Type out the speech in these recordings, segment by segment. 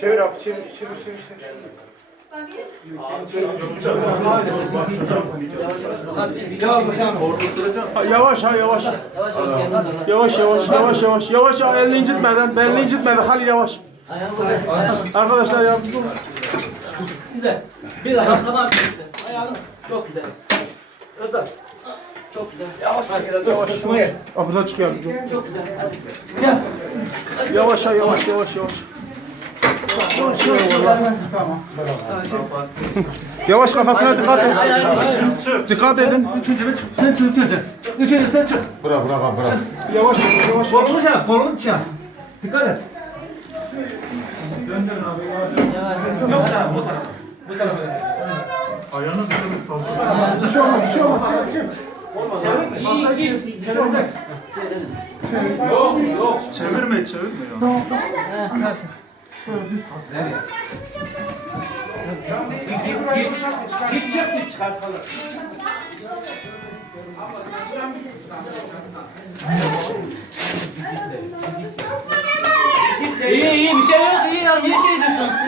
Çevir abi, çevir, çevir, çevir, çevir. çevir. yavaş ha yavaş. Yavaş, yavaş. yavaş yavaş yavaş yavaş yavaş yavaş elini incitmeden belini incitmeden hal yavaş. Arkadaşlar yardım Güzel. Bir daha tamam gitti. Ayağım çok güzel. Özel. Çok güzel. Yavaş bir şekilde dur. Yavaş. yavaş, yavaş, yavaş. çık yavrum. Çok güzel. Hadi. Gel. Yavaş, yavaş yavaş ah, ha, ha, yavaş, ha. yavaş yavaş. Ah, yavaş, yavaş. Yavaş, ah, yavaş kafasına dikkat et. Dikkat edin. Sen çık. Sen çık. Sen çık. Bırak bırak abi bırak. Yavaş yavaş. yavaş, yavaş. Yavaş, yavaş, yavaş. Yavaş, yavaş, yavaş. Yavaş. yavaş, yavaş. Yavaş, yavaş, yavaş. Yavaş, yavaş, yavaş. Yavaş, yavaş, yavaş. Yavaş, yavaş, yavaş. Yavaş, yavaş, yavaş. Yavaş, yavaş, yavaş. Yavaş, yavaş, yavaş. Yavaş, yavaş, yavaş. Yavaş, yavaş, yavaş. Yavaş, yavaş, yavaş. Yavaş, yavaş, yavaş. Yavaş, yavaş, yavaş. Yavaş, yavaş, yavaş. Yavaş, yavaş, yavaş. Yavaş, yavaş, yavaş. Yavaş, yavaş, yavaş. Yavaş, yavaş, yavaş. Yavaş, yavaş, yavaş. Yavaş, yavaş, Çık. Yok şey yok. Çevirme çevirme ya. Tamam. Evet. Git git git çıkar falan. İyi iyi bir şey yok. İyi ya. Bir şey diyorsun.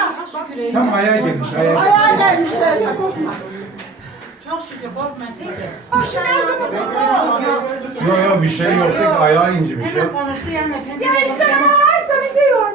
Bak, Bak, şükür Tam ayağa gelmiş. Ayağa, ayağa gelmişler. gelmiş. Çok şükür korkma teyze. Bir şey yok. Yok yok bir şey yok. Tek ayağı incimiş. Hemen ya. konuştu işte yanına. Ya yapabilir. işte ama varsa bir şey yok.